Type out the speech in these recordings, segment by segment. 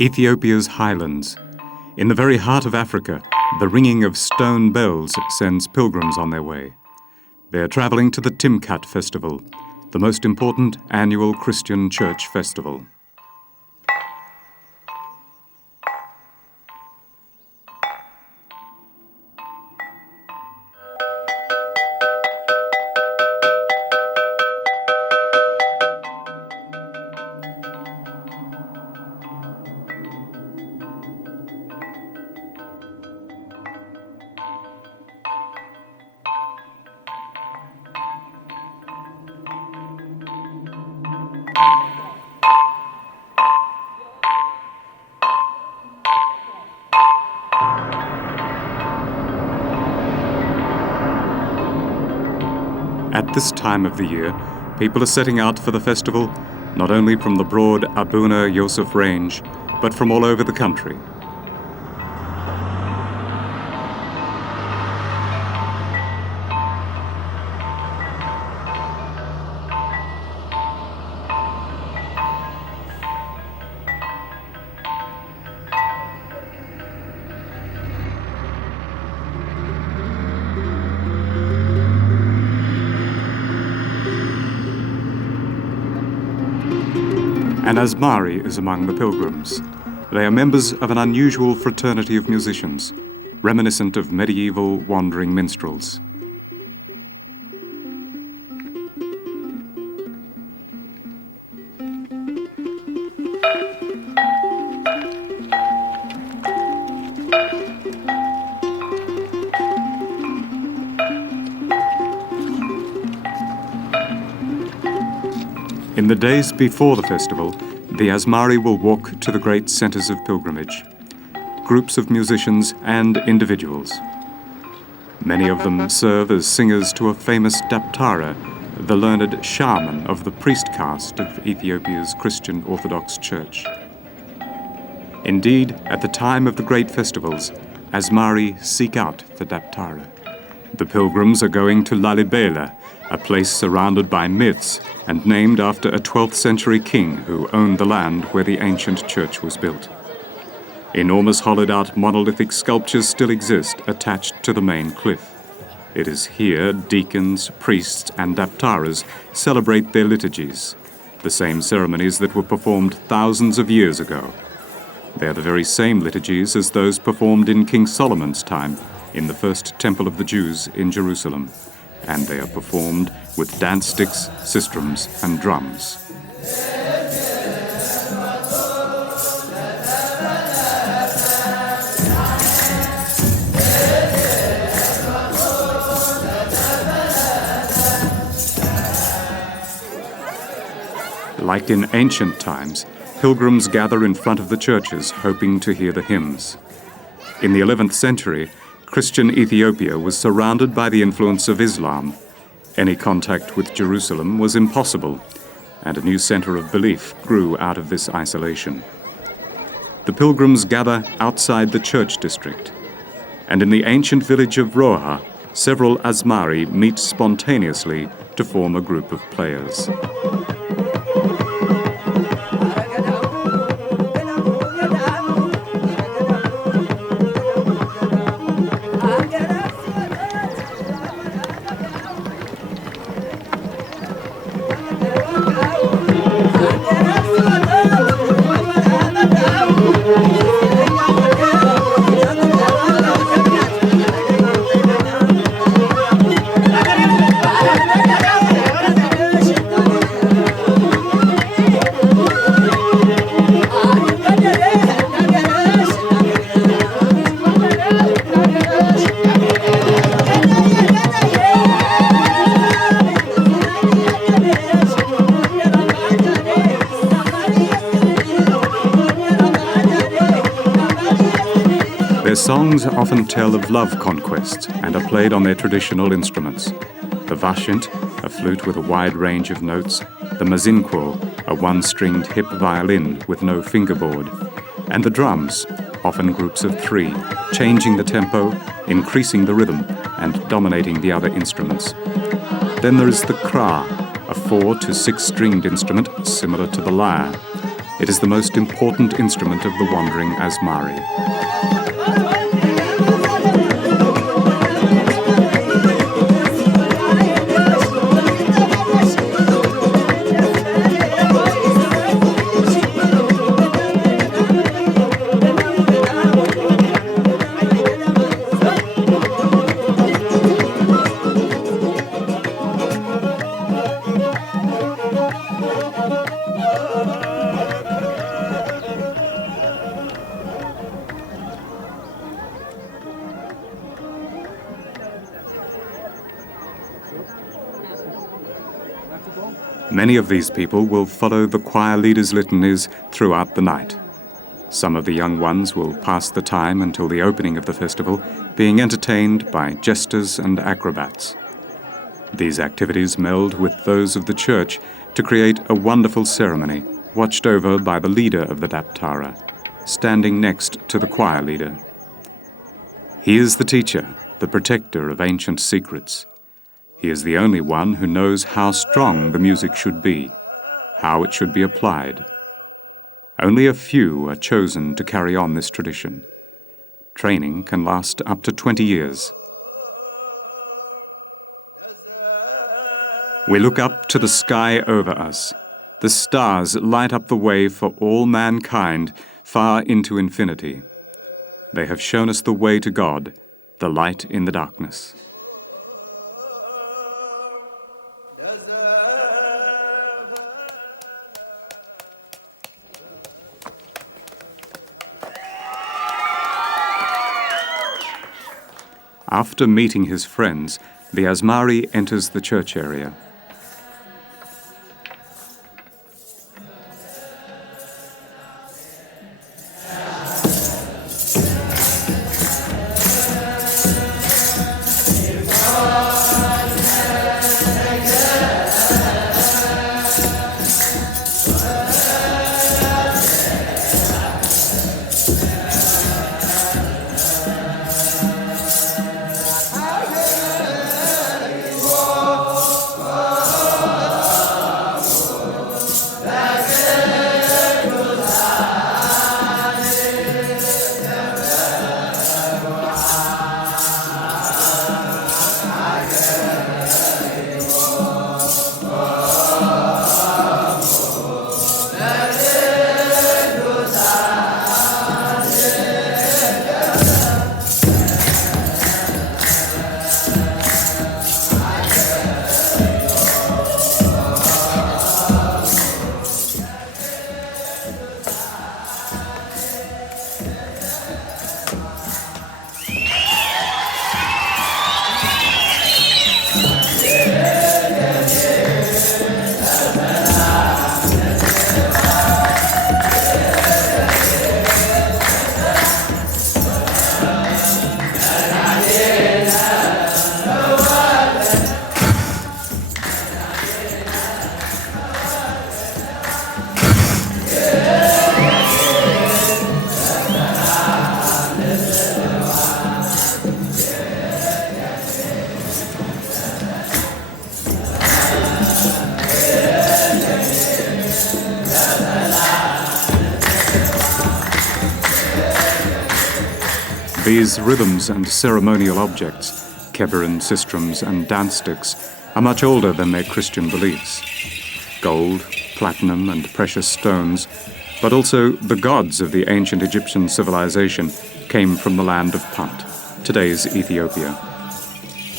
Ethiopia's highlands. In the very heart of Africa, the ringing of stone bells sends pilgrims on their way. They are traveling to the Timkat Festival, the most important annual Christian church festival. At this time of the year, people are setting out for the festival, not only from the broad Abuna Yosef range, but from all over the country. And Asmari is among the pilgrims. They are members of an unusual fraternity of musicians, reminiscent of medieval wandering minstrels. In the days before the festival, the Asmari will walk to the great centers of pilgrimage, groups of musicians and individuals. Many of them serve as singers to a famous daptara, the learned shaman of the priest caste of Ethiopia's Christian Orthodox Church. Indeed, at the time of the great festivals, Asmari seek out the daptara. The pilgrims are going to Lalibela, a place surrounded by myths and named after a 12th century king who owned the land where the ancient church was built. Enormous hollowed-out monolithic sculptures still exist attached to the main cliff. It is here deacons, priests, and daptaras celebrate their liturgies, the same ceremonies that were performed thousands of years ago. They are the very same liturgies as those performed in King Solomon's time in the first temple of the Jews in Jerusalem, and they are performed with dance sticks, sistrums, and drums. Like in ancient times, pilgrims gather in front of the churches hoping to hear the hymns. In the 11th century, Christian Ethiopia was surrounded by the influence of Islam. Any contact with Jerusalem was impossible, and a new center of belief grew out of this isolation. The pilgrims gather outside the church district, and in the ancient village of Roha, several Asmari meet spontaneously to form a group of players. songs often tell of love conquests and are played on their traditional instruments. The vashint, a flute with a wide range of notes, the mazinquo, a one-stringed hip violin with no fingerboard, and the drums, often groups of 3, changing the tempo, increasing the rhythm, and dominating the other instruments. Then there is the kra, a 4 to 6-stringed instrument similar to the lyre. It is the most important instrument of the wandering Asmari. Many of these people will follow the choir leader's litanies throughout the night. Some of the young ones will pass the time until the opening of the festival, being entertained by jesters and acrobats. These activities meld with those of the church to create a wonderful ceremony, watched over by the leader of the daptara, standing next to the choir leader. He is the teacher, the protector of ancient secrets. He is the only one who knows how strong the music should be, how it should be applied. Only a few are chosen to carry on this tradition. Training can last up to 20 years. We look up to the sky over us. The stars light up the way for all mankind far into infinity. They have shown us the way to God, the light in the darkness. After meeting his friends, the Asmari enters the church area. These rhythms and ceremonial objects, kebarin, sistrums, and dance sticks, are much older than their Christian beliefs. Gold, platinum, and precious stones, but also the gods of the ancient Egyptian civilization, came from the land of Punt, today's Ethiopia.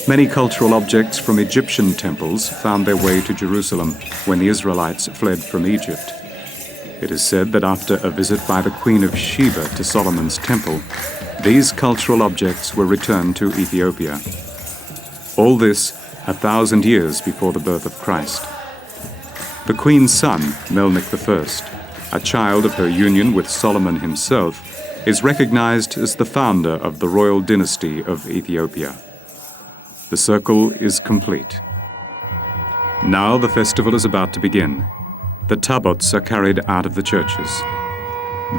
Many cultural objects from Egyptian temples found their way to Jerusalem when the Israelites fled from Egypt. It is said that after a visit by the Queen of Sheba to Solomon's temple, these cultural objects were returned to Ethiopia. All this 1,000 years before the birth of Christ. The queen's son, Melnik I, a child of her union with Solomon himself, is recognized as the founder of the royal dynasty of Ethiopia. The circle is complete. Now the festival is about to begin. The tabots are carried out of the churches.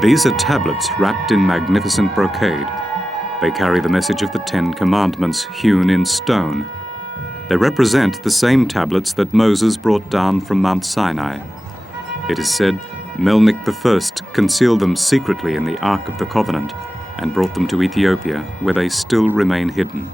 These are tablets wrapped in magnificent brocade. They carry the message of the 10 Commandments hewn in stone. They represent the same tablets that Moses brought down from Mount Sinai. It is said Melnik I concealed them secretly in the Ark of the Covenant and brought them to Ethiopia, where they still remain hidden.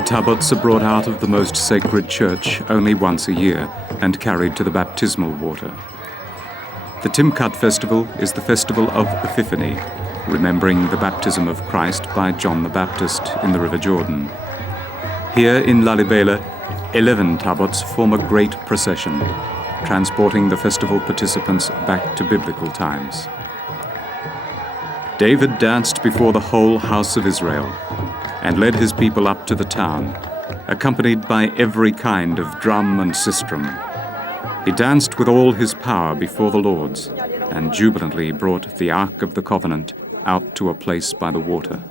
The tabots are brought out of the most sacred church only once a year and carried to the baptismal water. The Timkat Festival is the festival of Epiphany, remembering the baptism of Christ by John the Baptist in the River Jordan. Here in Lalibela, 11 tabots form a great procession, transporting the festival participants back to biblical times. David danced before the whole house of Israel and led his people up to the town, accompanied by every kind of drum and sistrum. He danced with all his power before the lords, and jubilantly brought the Ark of the Covenant out to a place by the water.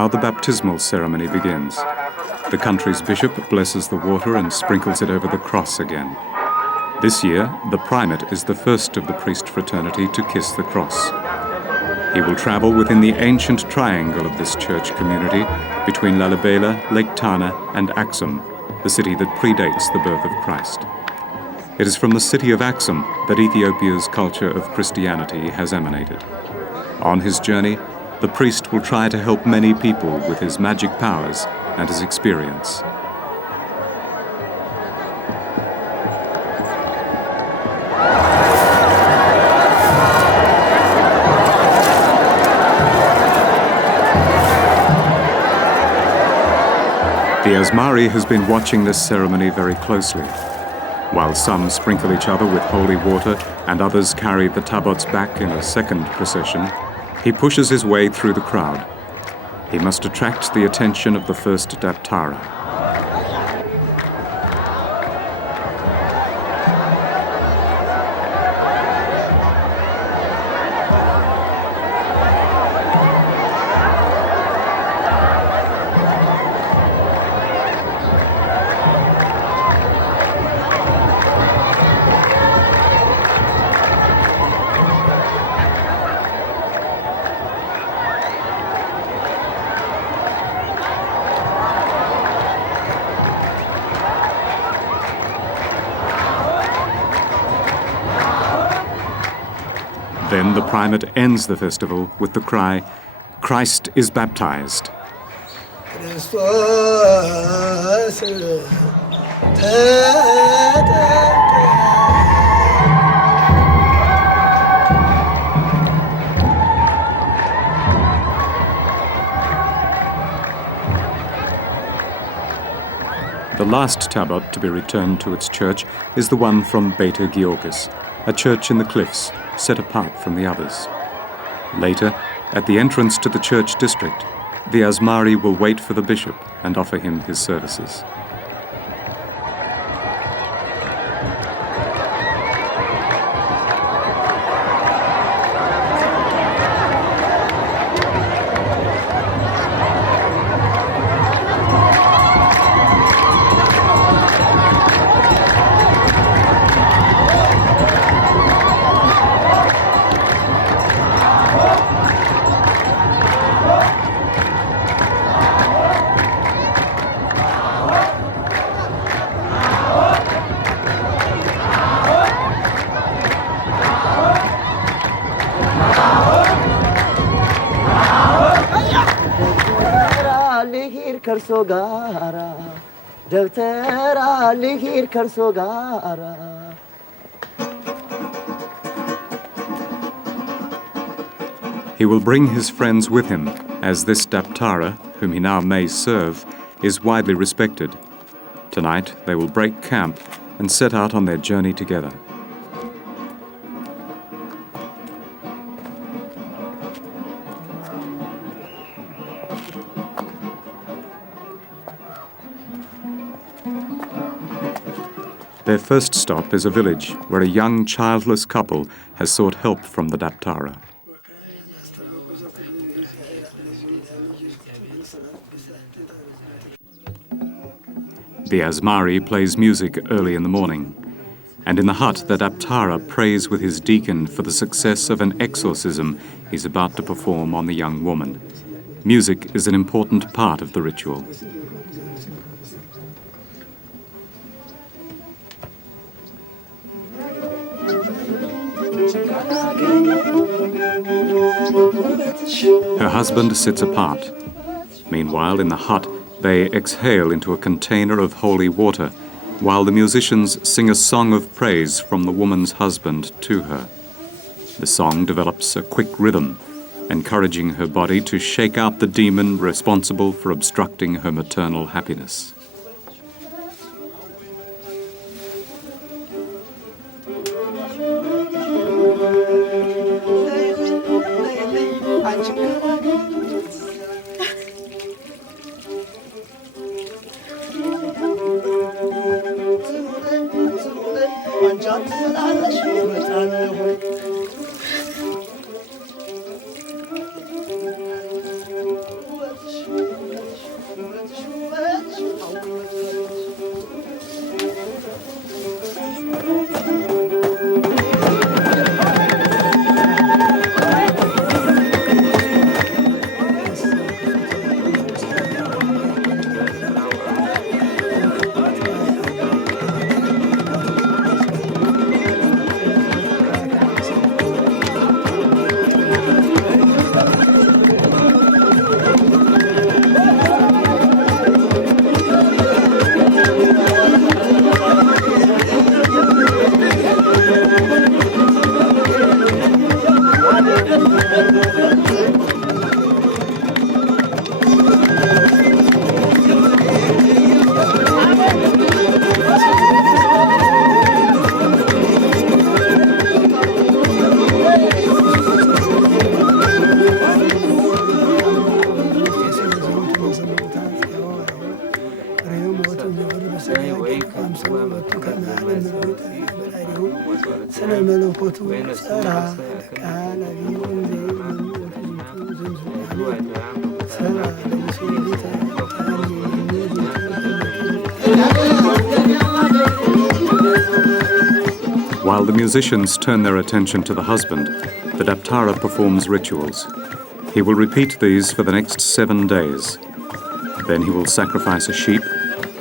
Now the baptismal ceremony begins. The country's bishop blesses the water and sprinkles it over the cross again. This year, the primate is the first of the priest fraternity to kiss the cross. He will travel within the ancient triangle of this church community between Lalibela, Lake Tana, and Axum, the city that predates the birth of Christ. It is from the city of Axum that Ethiopia's culture of Christianity has emanated. On his journey, the priest will try to help many people with his magic powers and his experience. The Asmari has been watching this ceremony very closely. While some sprinkle each other with holy water and others carry the tabots back in a second procession, he pushes his way through the crowd. He must attract the attention of the first daptara. Then the primate ends the festival with the cry, "Christ is baptized." The last tabot to be returned to its church is the one from Beta Georgis, a church in the cliffs, set apart from the others. Later, at the entrance to the church district, the Asmari will wait for the bishop and offer him his services. He will bring his friends with him, as this daptara, whom he now may serve, is widely respected. Tonight they will break camp and set out on their journey together. Their first stop is a village where a young childless couple has sought help from the daptara. The Asmari plays music early in the morning, and in the hut the daptara prays with his deacon for the success of an exorcism he's about to perform on the young woman. Music is an important part of the ritual. Her husband sits apart. Meanwhile, in the hut, they exhale into a container of holy water, while the musicians sing a song of praise from the woman's husband to her. The song develops a quick rhythm, encouraging her body to shake out the demon responsible for obstructing her maternal happiness. While the musicians turn their attention to the husband, the daptara performs rituals. He will repeat these for the next 7 days. Then he will sacrifice a sheep,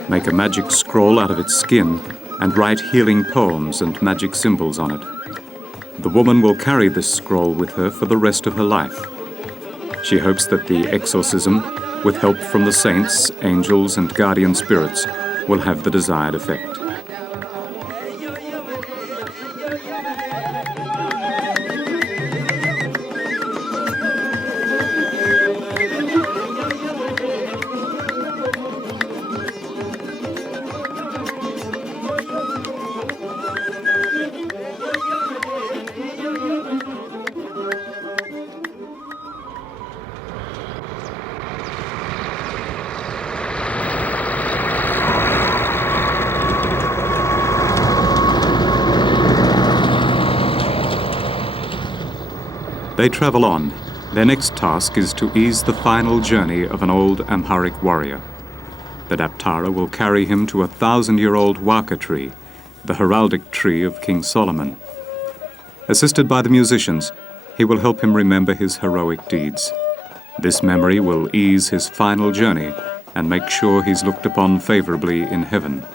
make a magic scroll out of its skin, and write healing poems and magic symbols on it. The woman will carry this scroll with her for the rest of her life. She hopes that the exorcism, with help from the saints, angels, and guardian spirits, will have the desired effect. They travel on. Their next task is to ease the final journey of an old Amharic warrior. The daptara will carry him to a 1,000-year-old waka tree, the heraldic tree of King Solomon. Assisted by the musicians, he will help him remember his heroic deeds. This memory will ease his final journey and make sure he's looked upon favorably in heaven.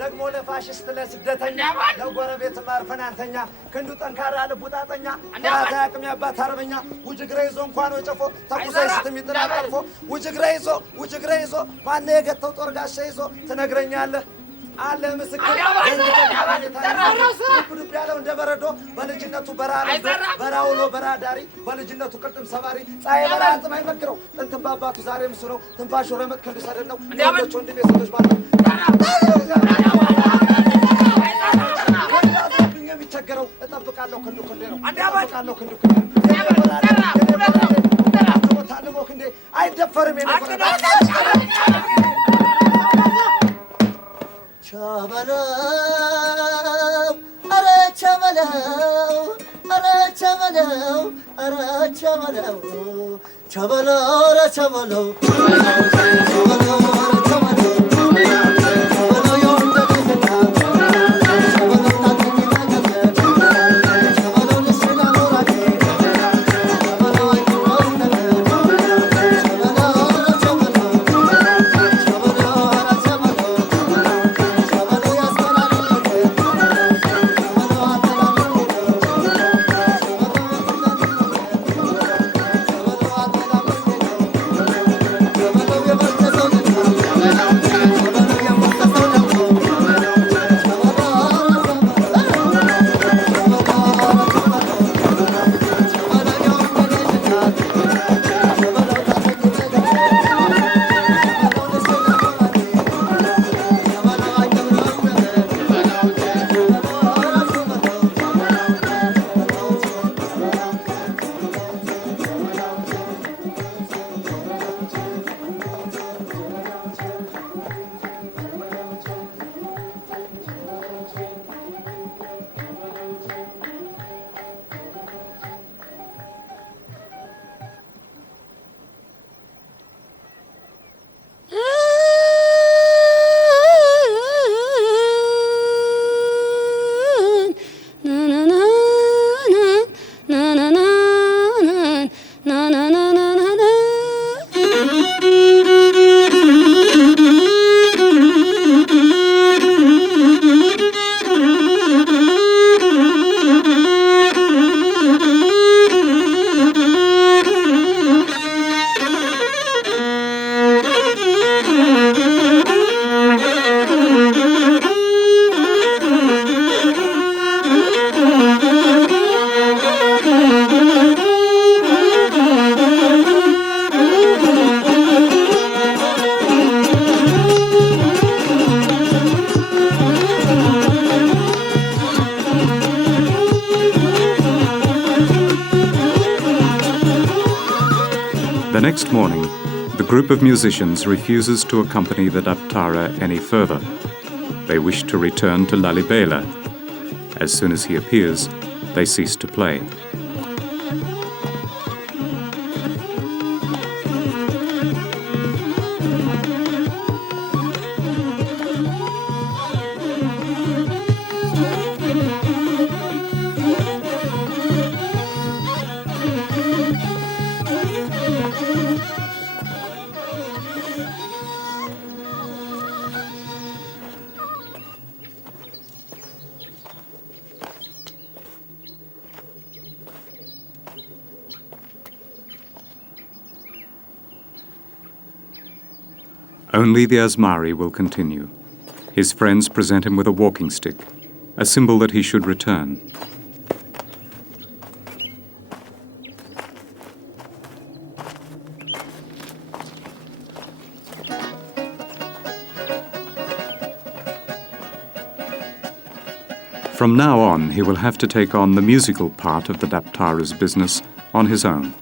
ደግሞ ለፋሽስት ለስደተኛ ለጎረቤት ማርፈናንተኛ ክንዱ ጠንካራ ልቡጣጠኛ ኩራት አያውቅም ያባት አርበኛ ውጅግረ ይዞ እንኳን ወጨፎ ተኩሳይ ስትም ይጥላቀፎ ውጅግረ ይዞ ማን የገተው ጦር ጋሻ ይዞ ትነግረኛለህ አለ ምስክር ዱብ ያለው እንደ በረዶ በልጅነቱ በራውሎ በራዳሪ በልጅነቱ ቅርጥም ሰባሪ ፀሐይ በራ ጥም አይመክረው ጥንት ባባቱ ዛሬ ምሱ ነው ትንፋሹ ረመጥ ክንዱ ሰደድ ነው ወንዶች ወንድም የሴቶች ባል ነው የሚቸገረው እጠብቃለሁ ክንዱ ክንዴ ነው እጠብቃለሁ ክንዱ ክንዴ ታልሞ ክንዴ አይደፈርም ቸበለው ኧረ ቸበለው ኧረ ቸበለው ኧረ ቸበለው ቸበለው ኧረ ቸበለው ቸበለው ኧረ ቸበለው The next morning, The group of musicians refuses to accompany the daptara any further. They wish to return to Lalibela. As soon as he appears, they cease to play. Only the Asmari will continue. His friends present him with a walking stick, a symbol that he should return. From now on, he will have to take on the musical part of the daptara's business on his own.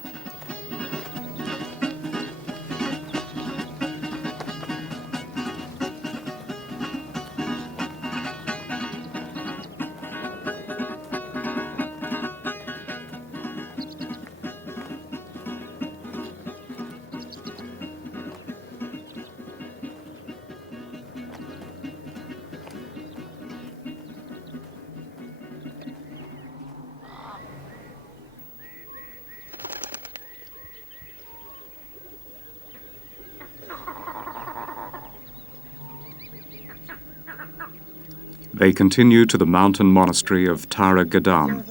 They continue to the mountain monastery of Tara Gadam,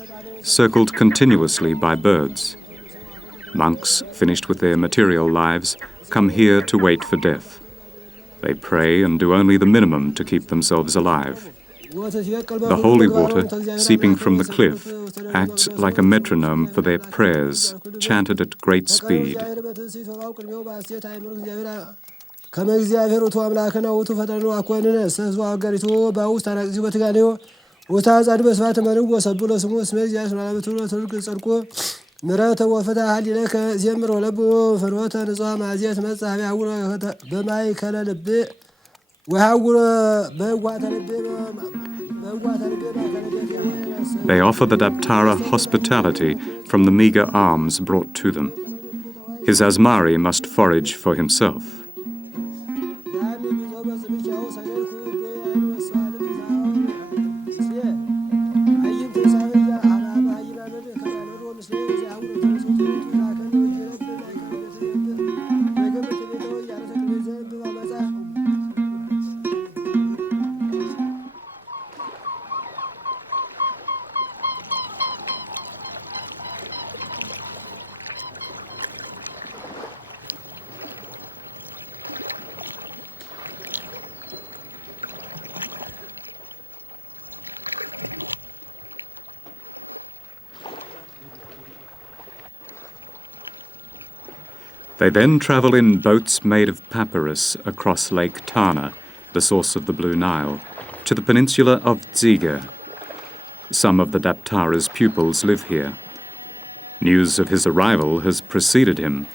circled continuously by birds. Monks, finished with their material lives, come here to wait for death. They pray and do only the minimum to keep themselves alive. The holy water, seeping from the cliff, acts like a metronome for their prayers, chanted at great speed. They offer the daptara hospitality from the meager alms brought to them. His Asmari must forage for himself. They then travel in boats made of papyrus across Lake Tana, the source of the Blue Nile, to the peninsula of Dziga. Some of the daptara's pupils live here. News of his arrival has preceded him.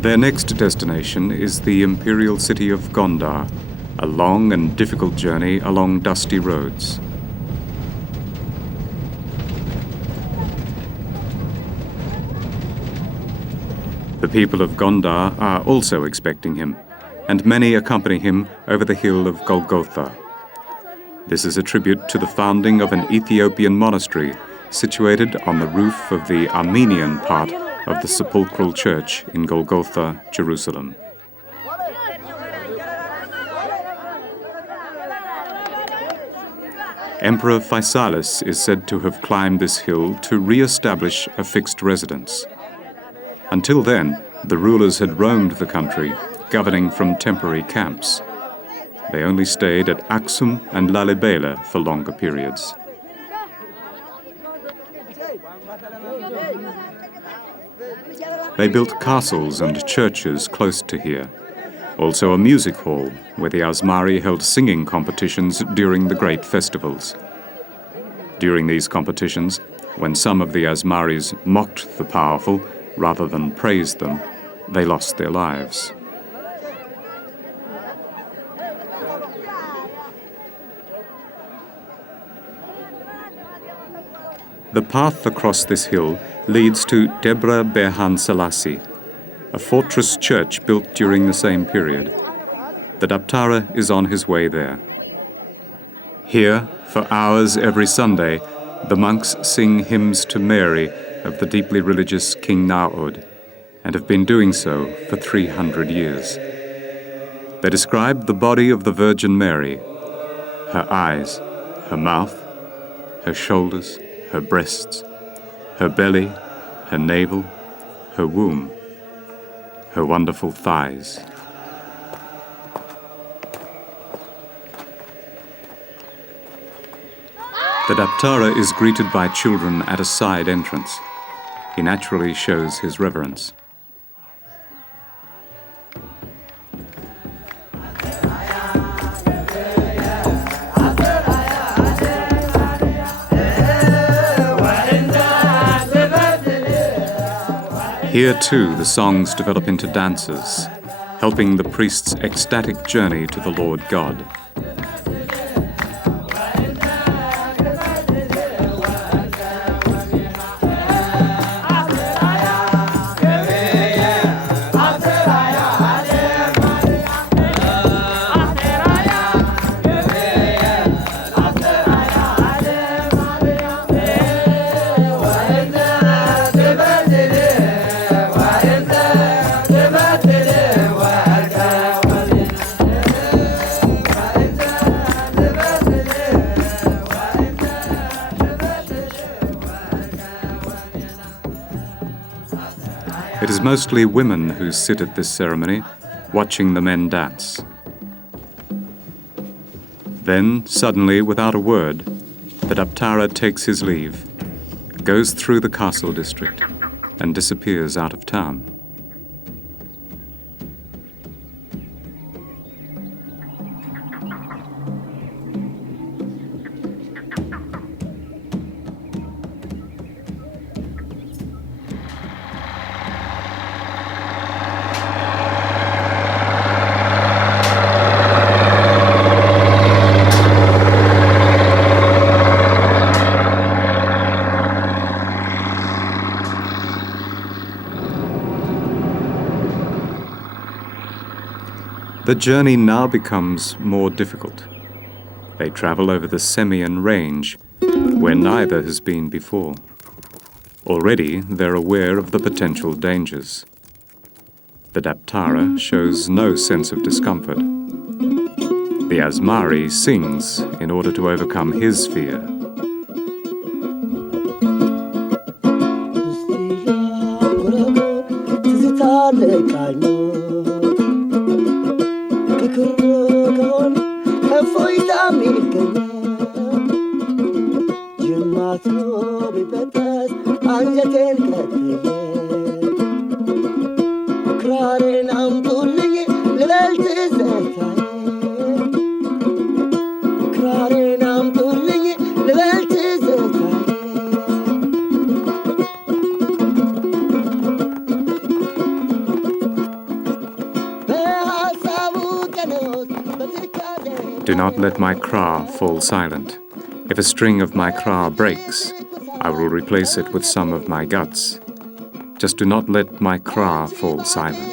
Their next destination is the Imperial city of Gondar, a long and difficult journey along dusty roads. The people of Gondar are also expecting him, and many accompany him over the hill of Golgotha. This is a tribute to the founding of an Ethiopian monastery situated on the roof of the Armenian part of the sepulchral church in Golgotha, Jerusalem. Emperor Phasaelis is said to have climbed this hill to re-establish a fixed residence. Until then, the rulers had roamed the country, governing from temporary camps. They only stayed at Aksum and Lalibela for longer periods. They built castles and churches close to here, also a music hall where the Asmari held singing competitions during the great festivals. During these competitions, when some of the Asmaris mocked the powerful rather than praised them, they lost their lives. The path across this hill leads to Debre Berhan Selassie, a fortress church built during the same period. The daptara is on his way there. Here, for hours every Sunday, the monks sing hymns to Mary of the deeply religious King Naud, and have been doing so for 300 years. They describe the body of the Virgin Mary, her eyes, her mouth, her shoulders, her breasts, her belly, her navel, her womb, her wonderful thighs. The daptara is greeted by children at a side entrance. He naturally shows his reverence. Here too the songs develop into dances, helping the priest's ecstatic journey to the Lord God. It is mostly women who sit at this ceremony, watching the men dance. Then, suddenly, without a word, the daptara takes his leave, goes through the castle district, and disappears out of town. The journey now becomes more difficult. They travel over the Semian range, where neither has been before. Already they're aware of the potential dangers. The daptara shows no sense of discomfort. The Asmari sings in order to overcome his fear. Do not let my cra fall silent. If a string of my cra breaks, I will replace it with some of my guts. Just do not let my cra fall silent.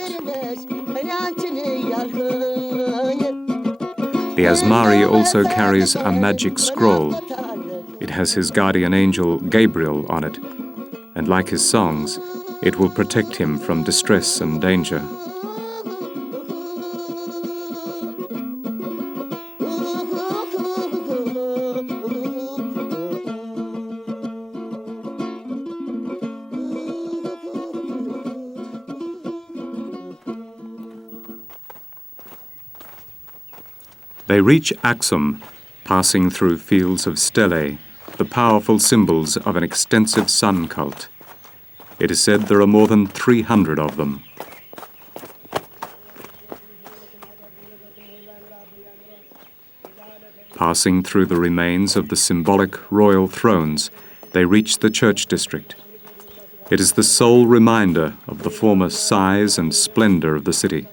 The Asmari also carries a magic scroll. It has his guardian angel Gabriel on it, and like his songs, it will protect him from distress and danger. They reach Aksum, passing through fields of stelae, the powerful symbols of an extensive sun cult. It is said there are more than 300 of them. Passing through the remains of the symbolic royal thrones, they reach the church district. It is the sole reminder of the former size and splendor of the city.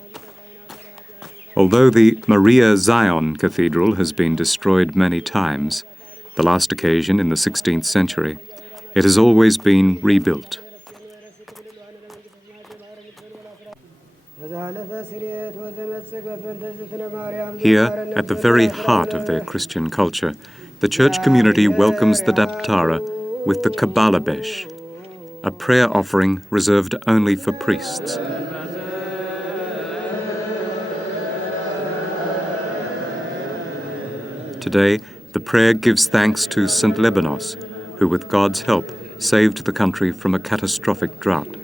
Although the Maria Zion Cathedral has been destroyed many times, the last occasion in the 16th century, it has always been rebuilt. Here, at the very heart of their Christian culture, the church community welcomes the daptara with the Kabbalah-besh, a prayer offering reserved only for priests. Today, the prayer gives thanks to St. Lebanos, who with God's help saved the country from a catastrophic drought.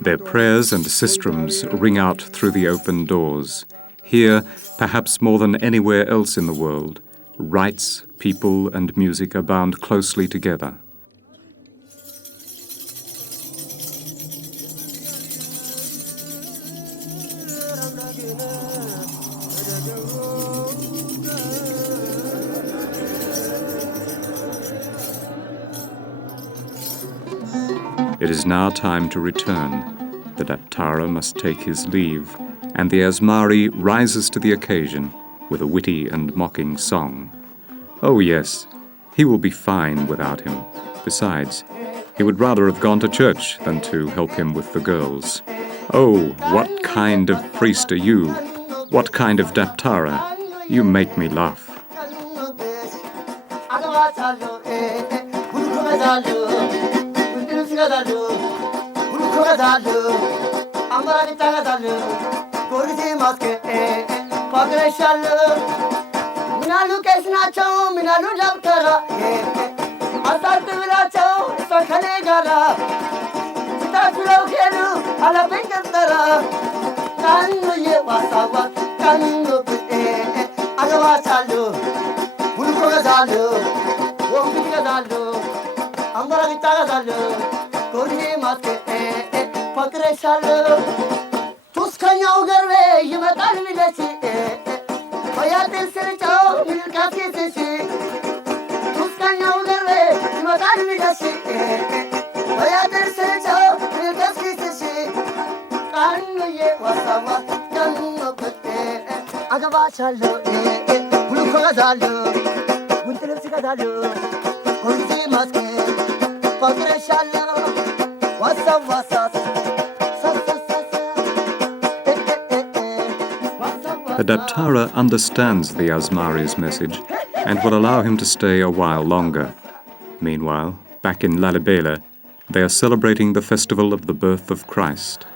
Their prayers and sistrums ring out through the open doors. Here, perhaps more than anywhere else in the world, rites, people, and music are bound closely together. It is now time to return. The daptara must take his leave, and the Asmari rises to the occasion with a witty and mocking song. Oh yes, he will be fine without him. Besides, he would rather have gone to church than to help him with the girls. Oh, what kind of priest are you? What kind of daptara? You make me laugh. The daptara understands the Asmari's message and will allow him to stay a while longer. Meanwhile, back in Lalibela, they are celebrating the festival of the birth of Christ.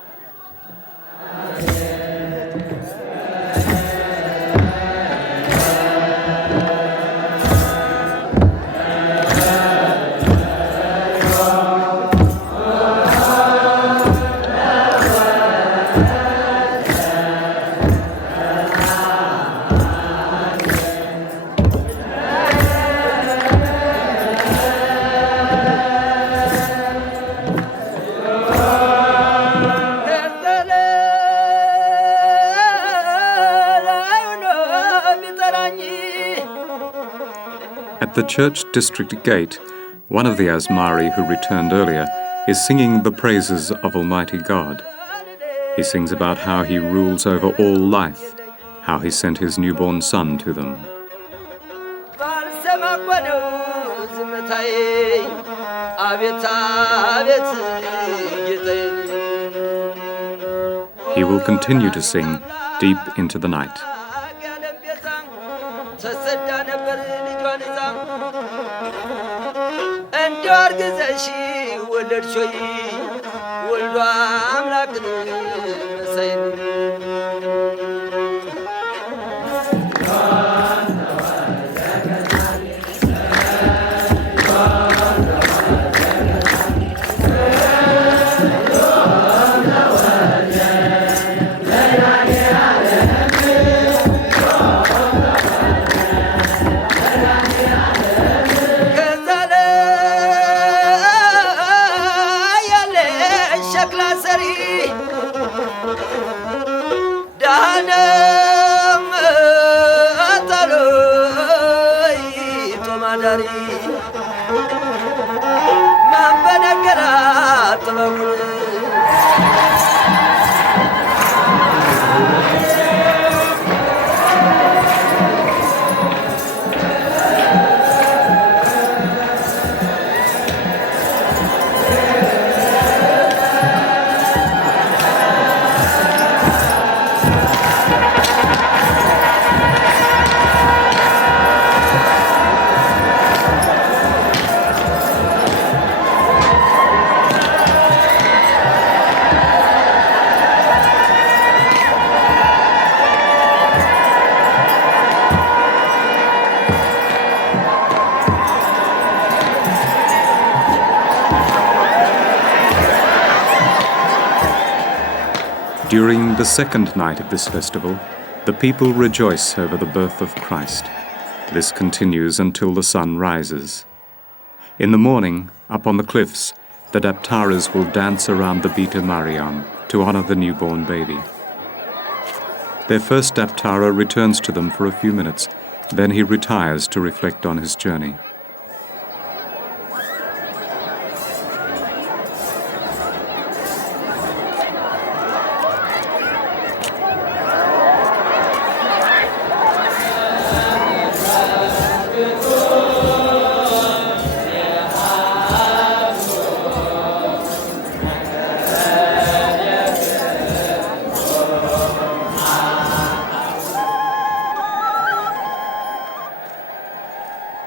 At the church district gate, one of the Asmari who returned earlier is singing the praises of Almighty God. He sings about how he rules over all life, how he sent his newborn son to them. He will continue to sing deep into the night. During the second night of this festival, the people rejoice over the birth of Christ. This continues until the sun rises. In the morning, up on the cliffs, the daptaras will dance around the Bita Mariam to honor the newborn baby. Their first daptara returns to them for a few minutes, then he retires to reflect on his journey.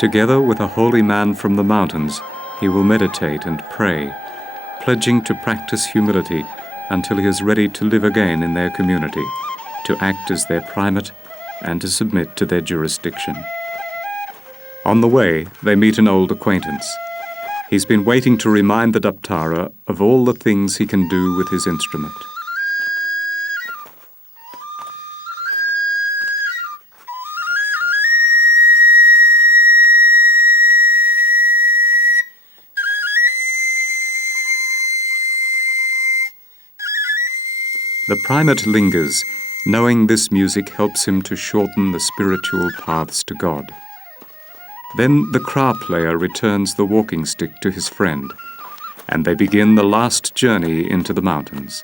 Together with a holy man from the mountains, he will meditate and pray, pledging to practice humility until he is ready to live again in their community, to act as their primate, and to submit to their jurisdiction. On the way, they meet an old acquaintance. He's been waiting to remind the daptara of all the things he can do with his instrument. The primate lingers, knowing this music helps him to shorten the spiritual paths to God. Then the kra player returns the walking stick to his friend, and they begin the last journey into the mountains.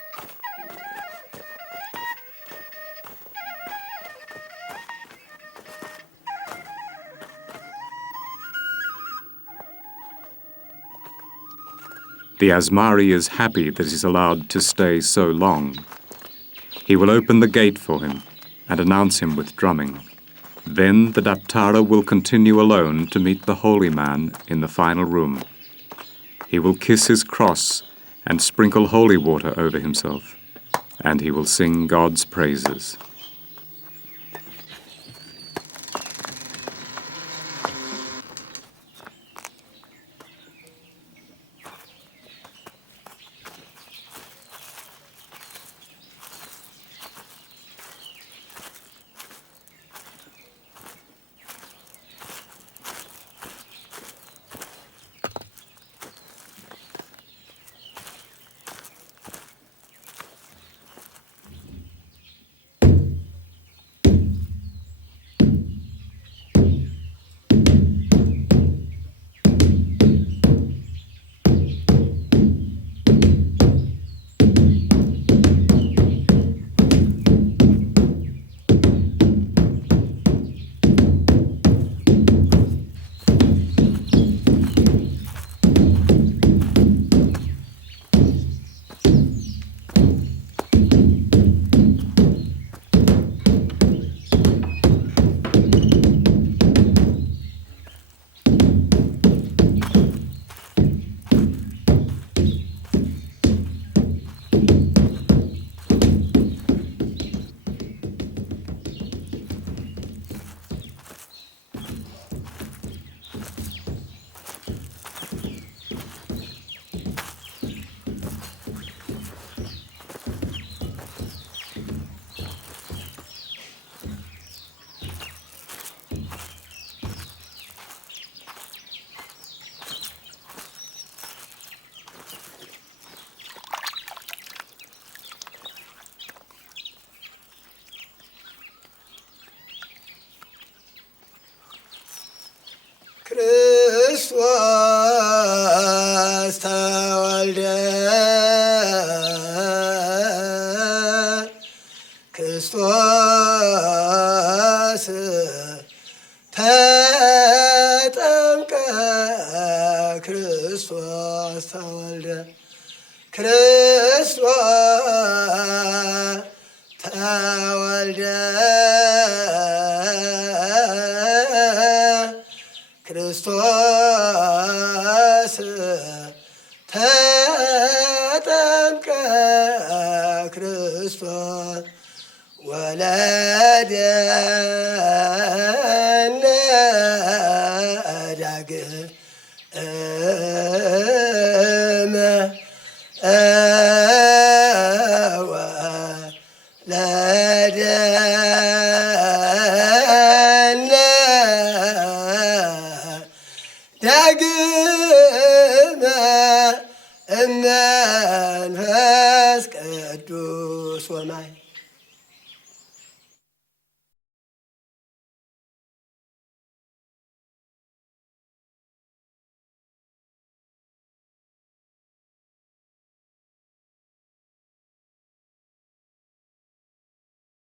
The Asmari is happy that he's allowed to stay so long. He will open the gate for him and announce him with drumming. Then the daptara will continue alone to meet the holy man in the final room. He will kiss his cross and sprinkle holy water over himself, and he will sing God's praises. ክርስቶስ ተወልደ ክርስቶስ ተጠምቀ ክርስቶስ ተወልደ ክርስቶስ ተወልደ ክርስቶስ ተጠምቀ ክርስቶስ ወለደ